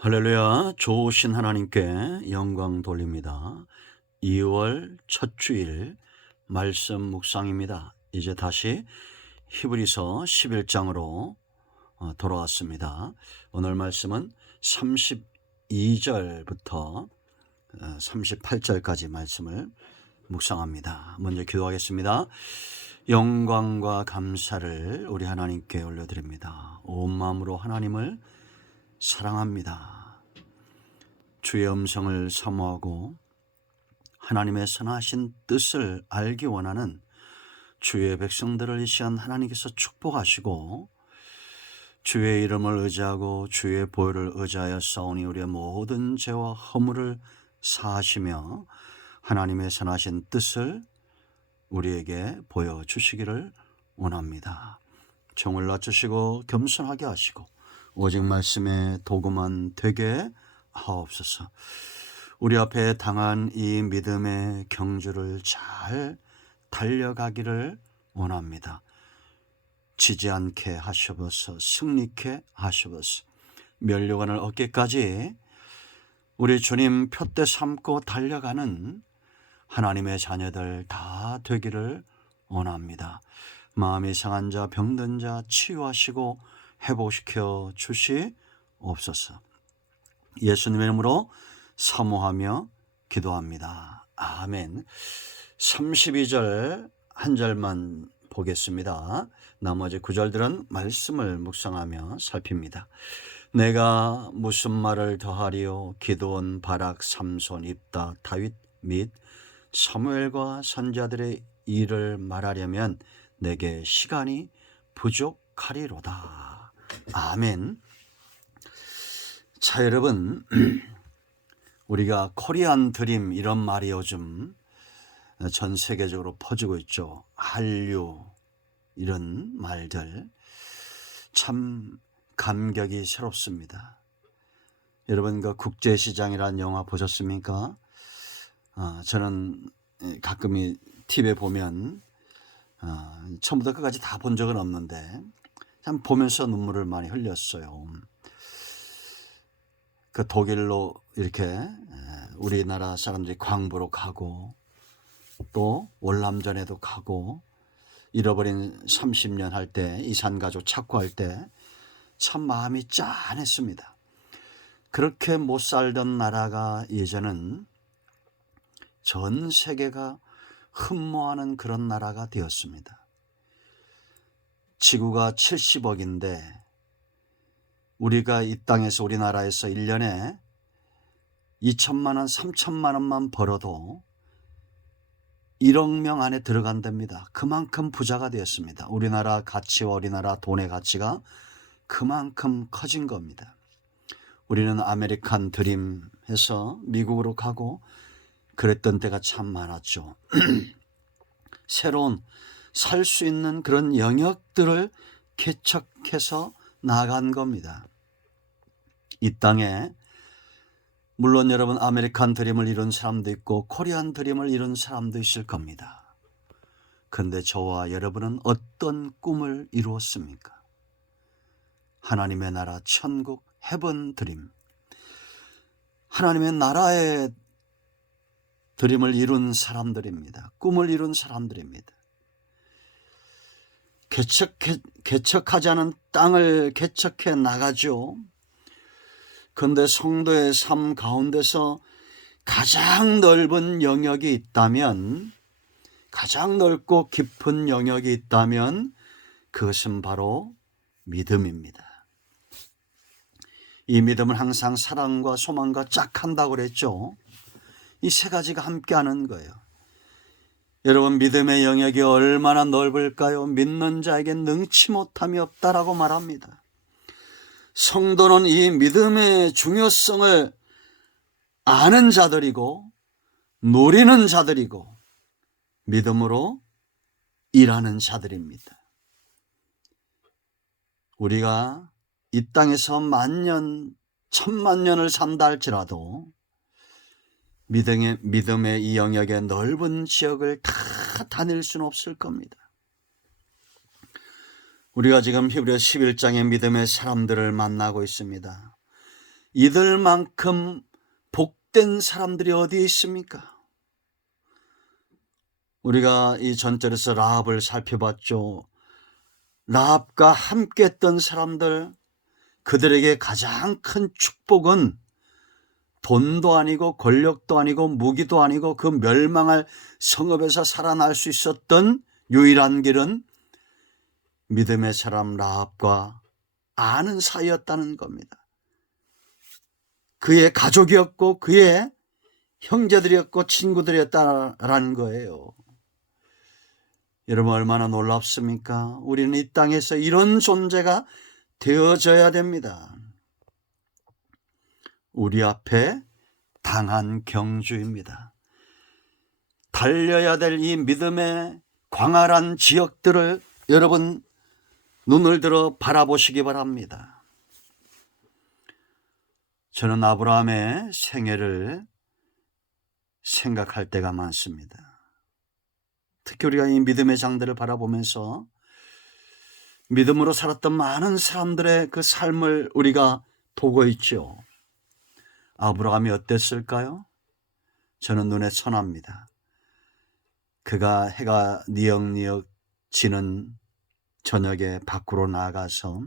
할렐루야. 좋으신 하나님께 영광 돌립니다. 2월 첫 주일 말씀 묵상입니다. 이제 다시 히브리서 11장으로 돌아왔습니다. 오늘 말씀은 32절부터 38절까지 말씀을 묵상합니다. 먼저 기도하겠습니다. 영광과 감사를 우리 하나님께 올려드립니다. 온 마음으로 하나님을 사랑합니다. 주의 음성을 사모하고 하나님의 선하신 뜻을 알기 원하는 주의 백성들을 이 시간 하나님께서 축복하시고 주의 이름을 의지하고 주의 보혈을 의지하여 싸우니 우리의 모든 죄와 허물을 사하시며 하나님의 선하신 뜻을 우리에게 보여주시기를 원합니다. 정을 낮추시고 겸손하게 하시고 오직 말씀에 도구만 되게 하옵소서. 우리 앞에 당한 이 믿음의 경주를 잘 달려가기를 원합니다. 지지 않게 하시옵소서. 승리케 하시옵소서. 면류관을 얻기까지 우리 주님 표대 삼고 달려가는 하나님의 자녀들 다 되기를 원합니다. 마음이 상한 자, 병든 자 치유하시고 회복시켜 주시옵소서. 예수님의 이름으로 사모하며 기도합니다. 아멘. 32절 한 절만 보겠습니다. 나머지 9절들은 말씀을 묵상하며 살핍니다. 내가 무슨 말을 더하리요? 기드온, 바락, 삼손, 입다, 다윗 및 사무엘과 선지자들의 일을 말하려면 내게 시간이 부족하리로다. 아멘. 자, 여러분, 우리가 코리안 드림 이런 말이 요즘 전 세계적으로 퍼지고 있죠. 한류 이런 말들 참 감격이 새롭습니다. 여러분, 그 국제시장이라는 영화 보셨습니까? 저는 가끔 이 TV에 보면 처음부터 끝까지 다 본 적은 없는데 참 보면서 눈물을 많이 흘렸어요. 그 독일로 이렇게 우리나라 사람들이 광부로 가고 또 월남전에도 가고 잃어버린 30년 할 때 이산가족 찾고할 때 참 마음이 짠했습니다. 그렇게 못 살던 나라가 이제는 전 세계가 흠모하는 그런 나라가 되었습니다. 지구가 70억인데 우리가 이 땅에서 우리나라에서 1년에 2천만 원, 3천만 원만 벌어도 1억 명 안에 들어간답니다. 그만큼 부자가 되었습니다. 우리나라 가치와 우리나라 돈의 가치가 그만큼 커진 겁니다. 우리는 아메리칸 드림 해서 미국으로 가고 그랬던 때가 참 많았죠. 새로운 살 수 있는 그런 영역들을 개척해서 나간 겁니다. 이 땅에 물론 여러분 아메리칸 드림을 이룬 사람도 있고 코리안 드림을 이룬 사람도 있을 겁니다. 그런데 저와 여러분은 어떤 꿈을 이루었습니까? 하나님의 나라 천국 헤븐 드림, 하나님의 나라의 드림을 이룬 사람들입니다. 꿈을 이룬 사람들입니다. 개척하지 않은 땅을 개척해 나가죠. 그런데 성도의 삶 가운데서 가장 넓은 영역이 있다면, 가장 넓고 깊은 영역이 있다면 그것은 바로 믿음입니다. 이 믿음은 항상 사랑과 소망과 짝한다고 그랬죠. 이 세 가지가 함께하는 거예요. 여러분, 믿음의 영역이 얼마나 넓을까요? 믿는 자에겐 능치 못함이 없다라고 말합니다. 성도는 이 믿음의 중요성을 아는 자들이고 누리는 자들이고 믿음으로 일하는 자들입니다. 우리가 이 땅에서 만년, 천만 년을 산다 할지라도 믿음의 이 영역의 넓은 지역을 다 다닐 수는 없을 겁니다. 우리가 지금 히브리서 11장의 믿음의 사람들을 만나고 있습니다. 이들만큼 복된 사람들이 어디 있습니까? 우리가 이 전절에서 라합을 살펴봤죠. 라합과 함께 했던 사람들, 그들에게 가장 큰 축복은 돈도 아니고 권력도 아니고 무기도 아니고 그 멸망할 성읍에서 살아날 수 있었던 유일한 길은 믿음의 사람 라합과 아는 사이였다는 겁니다. 그의 가족이었고 그의 형제들이었고 친구들이었다라는 거예요. 여러분 얼마나 놀랍습니까? 우리는 이 땅에서 이런 존재가 되어져야 됩니다. 우리 앞에 당한 경주입니다. 달려야 될 이 믿음의 광활한 지역들을 여러분 눈을 들어 바라보시기 바랍니다. 저는 아브라함의 생애를 생각할 때가 많습니다. 특히 우리가 이 믿음의 장들을 바라보면서 믿음으로 살았던 많은 사람들의 그 삶을 우리가 보고 있죠. 아브라함이 어땠을까요? 저는 눈에 선합니다. 그가 해가 니역니역 지는 저녁에 밖으로 나가서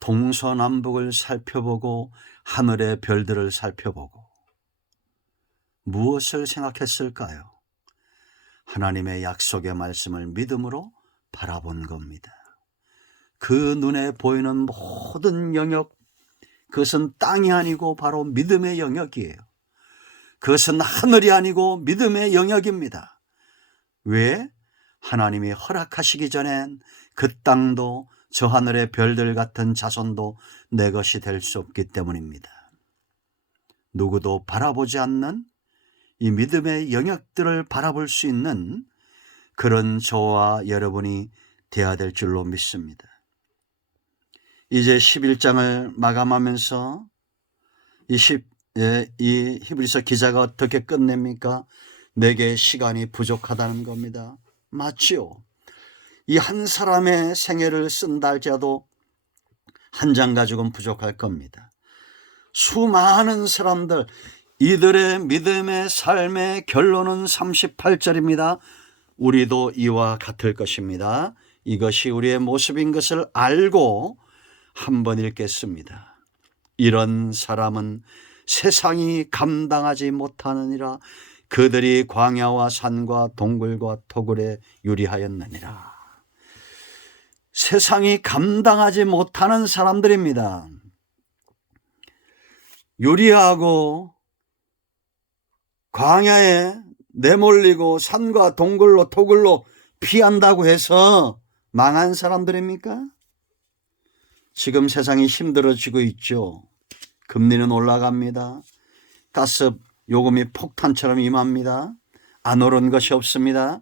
동서남북을 살펴보고 하늘의 별들을 살펴보고 무엇을 생각했을까요? 하나님의 약속의 말씀을 믿음으로 바라본 겁니다. 그 눈에 보이는 모든 영역, 그것은 땅이 아니고 바로 믿음의 영역이에요. 그것은 하늘이 아니고 믿음의 영역입니다. 왜? 하나님이 허락하시기 전엔 그 땅도 저 하늘의 별들 같은 자손도 내 것이 될 수 없기 때문입니다. 누구도 바라보지 않는 이 믿음의 영역들을 바라볼 수 있는 그런 저와 여러분이 되어야 될 줄로 믿습니다. 이제 11장을 마감하면서 이 히브리서 기자가 어떻게 끝냅니까? 내게 시간이 부족하다는 겁니다. 맞지요? 이 한 사람의 생애를 쓴다 할지라도 한 장 가지고는 부족할 겁니다. 수많은 사람들, 이들의 믿음의 삶의 결론은 38절입니다. 우리도 이와 같을 것입니다. 이것이 우리의 모습인 것을 알고 한번 읽겠습니다. 이런 사람은 세상이 감당하지 못하느니라. 그들이 광야와 산과 동굴과 토굴에 유리하였느니라. 세상이 감당하지 못하는 사람들입니다. 유리하고 광야에 내몰리고 산과 동굴로 토굴로 피한다고 해서 망한 사람들입니까? 지금 세상이 힘들어지고 있죠. 금리는 올라갑니다. 가스 요금이 폭탄처럼 임합니다. 안 오른 것이 없습니다.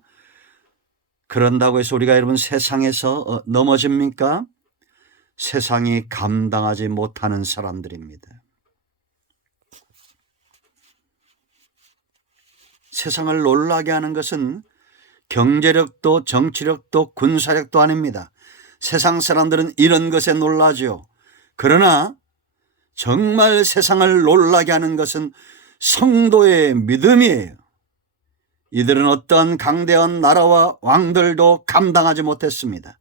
그런다고 해서 우리가 여러분 세상에서 넘어집니까? 세상이 감당하지 못하는 사람들입니다. 세상을 놀라게 하는 것은 경제력도 정치력도 군사력도 아닙니다. 세상 사람들은 이런 것에 놀라죠. 그러나 정말 세상을 놀라게 하는 것은 성도의 믿음이에요. 이들은 어떠한 강대한 나라와 왕들도 감당하지 못했습니다.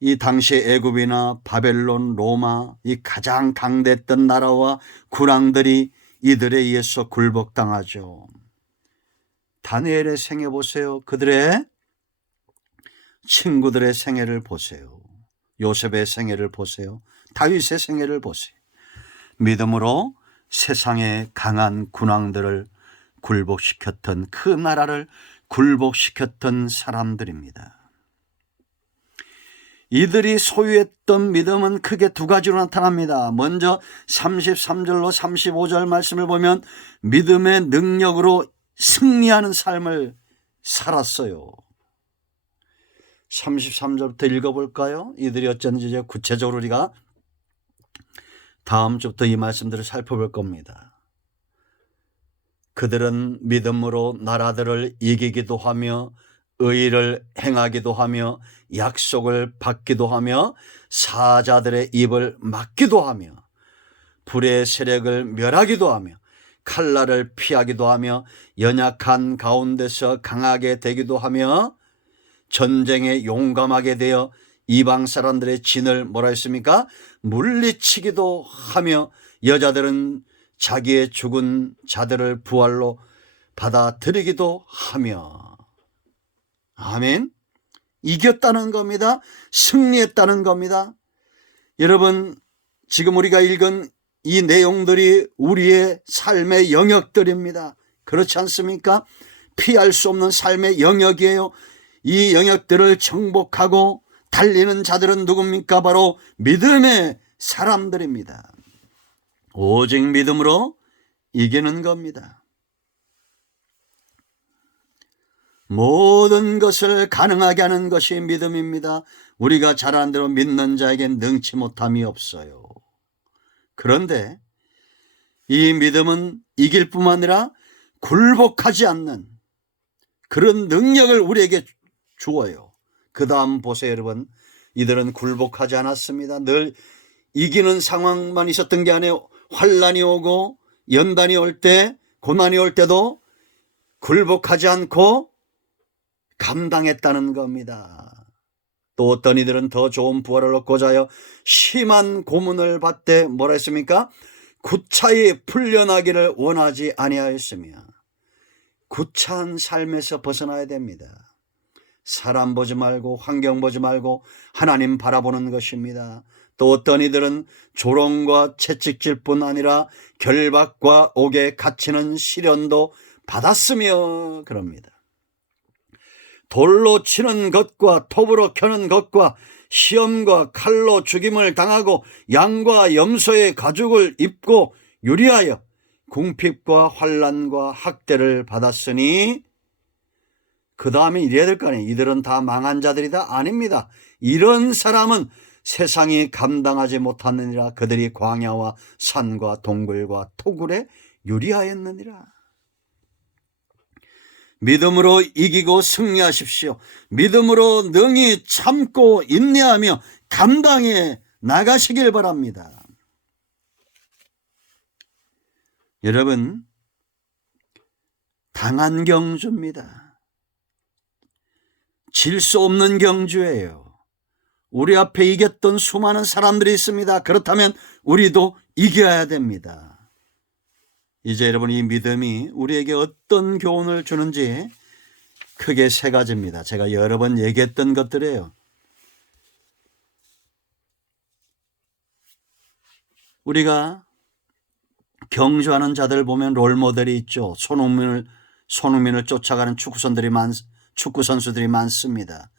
이 당시 애굽이나 바벨론, 로마, 이 가장 강대했던 나라와 군왕들이 이들에 의해서 굴복당하죠. 다니엘의 생애 보세요. 그들의 친구들의 생애를 보세요. 요셉의 생애를 보세요. 다윗의 생애를 보세요. 믿음으로 세상의 강한 군왕들을 굴복시켰던, 그 나라를 굴복시켰던 사람들입니다. 이들이 소유했던 믿음은 크게 두 가지로 나타납니다. 먼저 33절로 35절 말씀을 보면 믿음의 능력으로 승리하는 삶을 살았어요. 33절부터 읽어볼까요? 이들이 어쩐지 이제 구체적으로 우리가 다음 주부터 이 말씀들을 살펴볼 겁니다. 그들은 믿음으로 나라들을 이기기도 하며 의를 행하기도 하며 약속을 받기도 하며 사자들의 입을 막기도 하며 불의 세력을 멸하기도 하며 칼날을 피하기도 하며 연약한 가운데서 강하게 되기도 하며 전쟁에 용감하게 되어 이방 사람들의 진을 뭐라 했습니까? 물리치기도 하며 여자들은 자기의 죽은 자들을 부활로 받아들이기도 하며. 아멘. 이겼다는 겁니다. 승리했다는 겁니다. 여러분, 지금 우리가 읽은 이 내용들이 우리의 삶의 영역들입니다. 그렇지 않습니까? 피할 수 없는 삶의 영역이에요. 이 영역들을 정복하고 달리는 자들은 누굽니까? 바로 믿음의 사람들입니다. 오직 믿음으로 이기는 겁니다. 모든 것을 가능하게 하는 것이 믿음입니다. 우리가 잘하는 대로 믿는 자에겐 능치 못함이 없어요. 그런데 이 믿음은 이길 뿐만 아니라 굴복하지 않는 그런 능력을 우리에게 주어요. 그 다음 보세요, 여러분. 이들은 굴복하지 않았습니다. 늘 이기는 상황만 있었던 게 아니에요. 환난이 오고 연단이 올 때, 고난이 올 때도 굴복하지 않고 감당했다는 겁니다. 또 어떤 이들은 더 좋은 부활을 얻고자 하여 심한 고문을 받되 뭐라 했습니까? 구차히 풀려나기를 원하지 아니하였으며. 구차한 삶에서 벗어나야 됩니다. 사람 보지 말고 환경 보지 말고 하나님 바라보는 것입니다. 또 어떤 이들은 조롱과 채찍질 뿐 아니라 결박과 옥에 갇히는 시련도 받았으며 그럽니다. 돌로 치는 것과 톱으로 켜는 것과 시험과 칼로 죽임을 당하고 양과 염소의 가죽을 입고 유리하여 궁핍과 환난과 학대를 받았으니 그 다음에 이래야 될 거 아니에요. 이들은 다 망한 자들이다? 아닙니다. 이런 사람은 세상이 감당하지 못하느니라. 그들이 광야와 산과 동굴과 토굴에 유리하였느니라. 믿음으로 이기고 승리하십시오. 믿음으로 능히 참고 인내하며 감당해 나가시길 바랍니다. 여러분, 당한 경주입니다. 질 수 없는 경주예요. 우리 앞에 이겼던 수많은 사람들이 있습니다. 그렇다면 우리도 이겨야 됩니다. 이제 여러분, 이 믿음이 우리에게 어떤 교훈을 주는지 크게 세 가지입니다. 제가 여러 번 얘기했던 것들이에요. 우리가 경주하는 자들 보면 롤모델이 있죠. 손흥민을 쫓아가는 축구 선수들이 많습니다.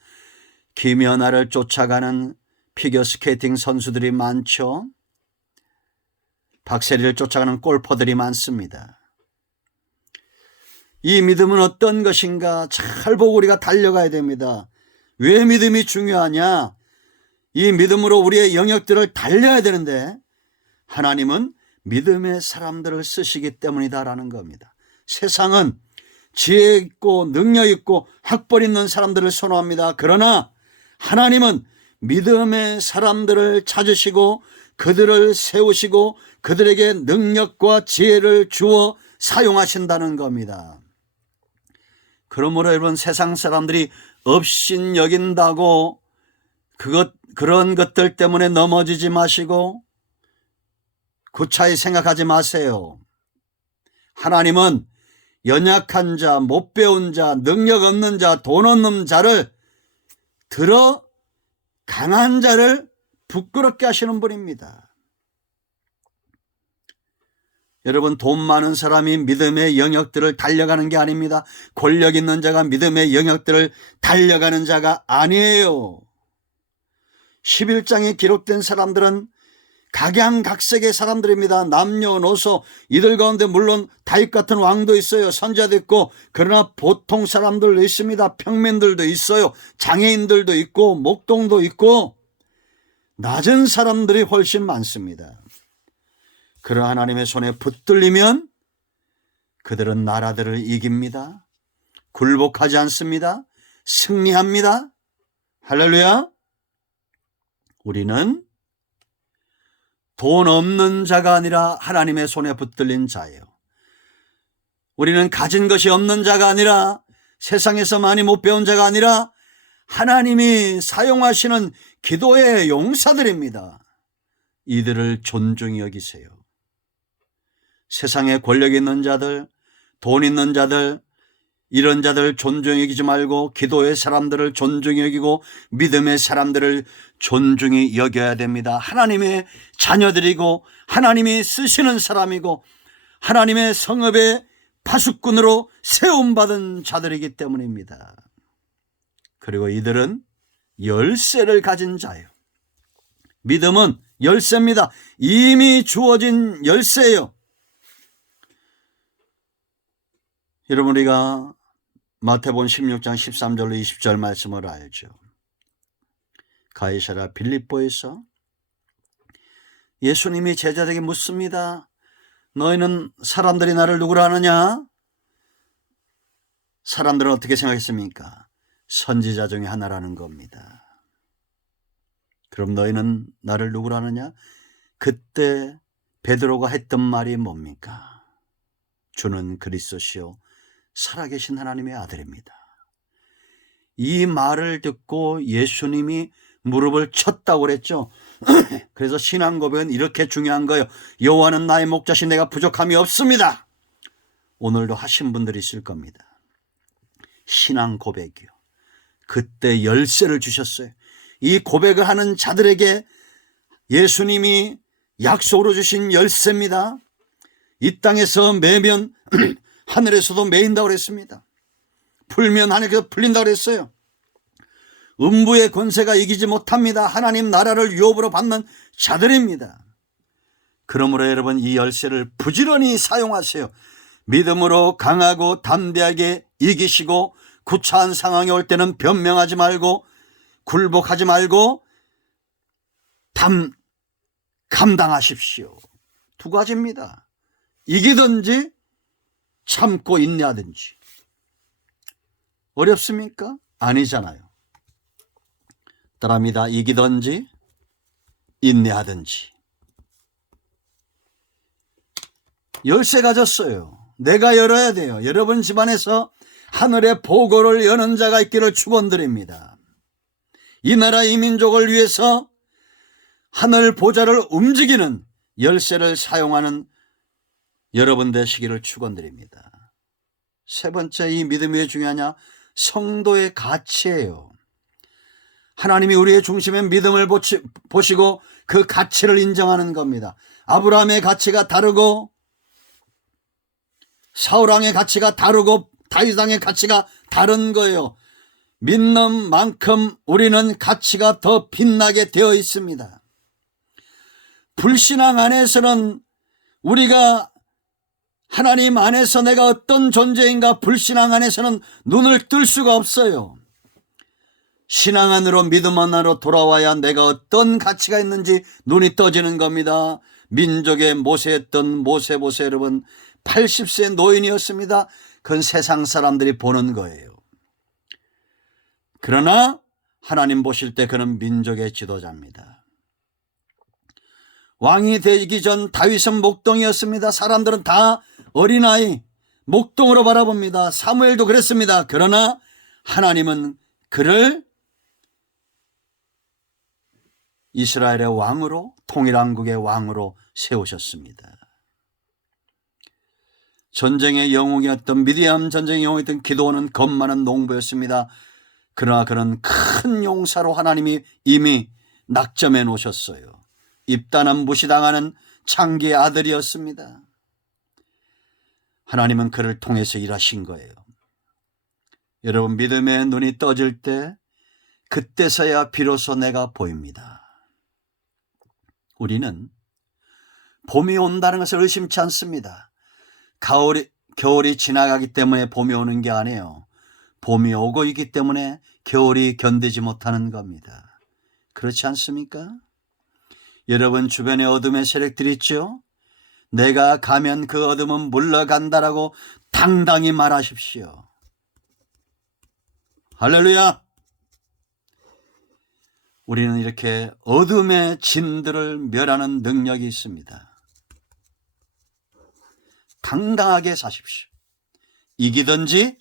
김연아를 쫓아가는 피겨스케이팅 선수들이 많죠. 박세리를 쫓아가는 골퍼들이 많습니다. 이 믿음은 어떤 것인가 잘 보고 우리가 달려가야 됩니다. 왜 믿음이 중요하냐? 이 믿음으로 우리의 영역들을 달려야 되는데 하나님은 믿음의 사람들을 쓰시기 때문이다라는 겁니다. 세상은 지혜 있고 능력 있고 학벌 있는 사람들을 선호합니다. 그러나 하나님은 믿음의 사람들을 찾으시고 그들을 세우시고 그들에게 능력과 지혜를 주어 사용하신다는 겁니다. 그러므로 여러분, 세상 사람들이 업신여긴다고 그런 것들 때문에 넘어지지 마시고 구차히 생각하지 마세요. 하나님은 연약한 자, 못 배운 자, 능력 없는 자, 돈 없는 자를 들어 강한 자를 부끄럽게 하시는 분입니다. 여러분, 돈 많은 사람이 믿음의 영역들을 달려가는 게 아닙니다. 권력 있는 자가 믿음의 영역들을 달려가는 자가 아니에요. 11장에 기록된 사람들은 각양각색의 사람들입니다. 남녀노소, 이들 가운데 물론 다윗 같은 왕도 있어요. 선지자도 있고, 그러나 보통 사람들도 있습니다. 평민들도 있어요. 장애인들도 있고 목동도 있고 낮은 사람들이 훨씬 많습니다. 그러나 하나님의 손에 붙들리면 그들은 나라들을 이깁니다. 굴복하지 않습니다. 승리합니다. 할렐루야. 우리는 돈 없는 자가 아니라 하나님의 손에 붙들린 자예요. 우리는 가진 것이 없는 자가 아니라 세상에서 많이 못 배운 자가 아니라 하나님이 사용하시는 기도의 용사들입니다. 이들을 존중히 여기세요. 세상에 권력 있는 자들, 돈 있는 자들, 이런 자들 존중히 여기지 말고 기도의 사람들을 존중히 여기고 믿음의 사람들을 존중히 여겨야 됩니다. 하나님의 자녀들이고 하나님이 쓰시는 사람이고 하나님의 성읍의 파수꾼으로 세움받은 자들이기 때문입니다. 그리고 이들은 열쇠를 가진 자예요. 믿음은 열쇠입니다. 이미 주어진 열쇠예요. 여러분, 우리가 마태복음 16장 13절로 20절 말씀을 알죠. 가이사랴 빌립보에서 예수님이 제자들에게 묻습니다. 너희는 사람들이 나를 누구라 하느냐? 사람들은 어떻게 생각했습니까? 선지자 중에 하나라는 겁니다. 그럼 너희는 나를 누구라 하느냐? 그때 베드로가 했던 말이 뭡니까? 주는 그리스도시요 살아계신 하나님의 아들입니다. 이 말을 듣고 예수님이 무릎을 쳤다고 그랬죠. 그래서 신앙 고백은 이렇게 중요한 거예요. 여호와는 나의 목자시 내가 부족함이 없습니다. 오늘도 하신 분들이 있을 겁니다. 신앙 고백이요. 그때 열쇠를 주셨어요. 이 고백을 하는 자들에게 예수님이 약속으로 주신 열쇠입니다. 이 땅에서 매면 하늘에서도 매인다고 그랬습니다. 풀면 하늘에서 풀린다고 그랬어요. 음부의 권세가 이기지 못합니다. 하나님 나라를 유업으로 받는 자들입니다. 그러므로 여러분, 이 열쇠를 부지런히 사용하세요. 믿음으로 강하고 담대하게 이기시고 구차한 상황이 올 때는 변명하지 말고 굴복하지 말고 감당하십시오. 두 가지입니다. 이기든지 참고 인내하든지. 어렵습니까? 아니잖아요. 따라합니다. 이기든지 인내하든지. 열쇠 가졌어요. 내가 열어야 돼요. 여러분 집안에서 하늘의 보고를 여는 자가 있기를 축원드립니다. 이 나라 이 민족을 위해서 하늘 보좌를 움직이는 열쇠를 사용하는 여러분 되시기를 축원드립니다. 세 번째, 이 믿음이 왜 중요하냐? 성도의 가치예요. 하나님이 우리의 중심에 믿음을 보시고 그 가치를 인정하는 겁니다. 아브라함의 가치가 다르고 사울왕의 가치가 다르고 다윗왕의 가치가 다른 거예요. 믿는 만큼 우리는 가치가 더 빛나게 되어 있습니다. 불신앙 안에서는 우리가 하나님 안에서 내가 어떤 존재인가 불신앙 안에서는 눈을 뜰 수가 없어요. 신앙 안으로 믿음 안으로 돌아와야 내가 어떤 가치가 있는지 눈이 떠지는 겁니다. 민족의 모세였던 모세 보세요 여러분. 80세 노인이었습니다. 그건 세상 사람들이 보는 거예요. 그러나 하나님 보실 때 그는 민족의 지도자입니다. 왕이 되기 전 다윗은 목동이었습니다. 사람들은 다 어린아이 목동으로 바라봅니다. 사무엘도 그랬습니다. 그러나 하나님은 그를 이스라엘의 왕으로 통일왕국의 왕으로 세우셨습니다. 전쟁의 영웅이었던 미디안 전쟁의 영웅이었던 기드온은 겁 많은 농부였습니다. 그러나 그는 큰 용사로 하나님이 이미 낙점해 놓으셨어요. 입단한 무시당하는 창기의 아들이었습니다. 하나님은 그를 통해서 일하신 거예요. 여러분, 믿음의 눈이 떠질 때 그때서야 비로소 내가 보입니다. 우리는 봄이 온다는 것을 의심치 않습니다. 겨울이 지나가기 때문에 봄이 오는 게 아니에요. 봄이 오고 있기 때문에 겨울이 견디지 못하는 겁니다. 그렇지 않습니까? 여러분 주변에 어둠의 세력들이 있죠? 내가 가면 그 어둠은 물러간다라고 당당히 말하십시오. 할렐루야. 우리는 이렇게 어둠의 진들을 멸하는 능력이 있습니다. 당당하게 사십시오. 이기든지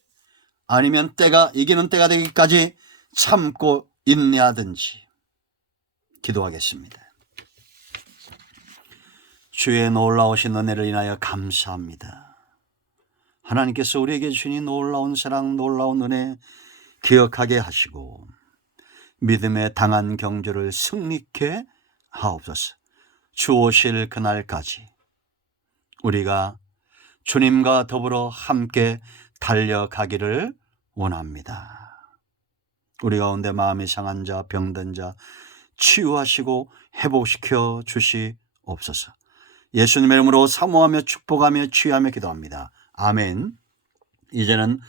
아니면 이기는 때가 되기까지 참고 인내하든지. 기도하겠습니다. 주의 놀라우신 은혜를 인하여 감사합니다. 하나님께서 우리에게 주신 이 놀라운 사랑, 놀라운 은혜 기억하게 하시고 믿음의 당한 경주를 승리케 하옵소서. 주 오실 그날까지 우리가 주님과 더불어 함께 달려가기를 원합니다. 우리 가운데 마음이 상한 자, 병든 자 치유하시고 회복시켜 주시옵소서. 예수님의 이름으로 사모하며 축복하며 치유하며 기도합니다. 아멘. 이제는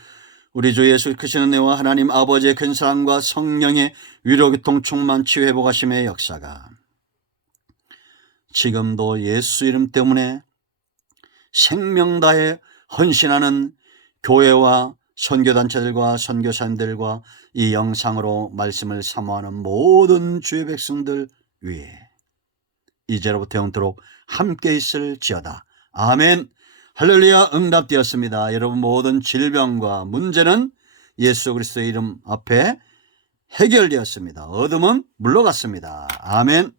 우리 주 예수 그리스도의 은혜와 하나님 아버지의 큰 사랑과 성령의 위로 교통 충만 치유 회복하심의 역사가 지금도 예수 이름 때문에 생명 다해 헌신하는 교회와 선교단체들과 선교사님들과 이 영상으로 말씀을 사모하는 모든 주의 백성들 위에 이제로부터 영토록 함께 있을지어다. 아멘. 할렐루야. 응답되었습니다. 여러분 모든 질병과 문제는 예수 그리스도의 이름 앞에 해결되었습니다. 어둠은 물러갔습니다. 아멘.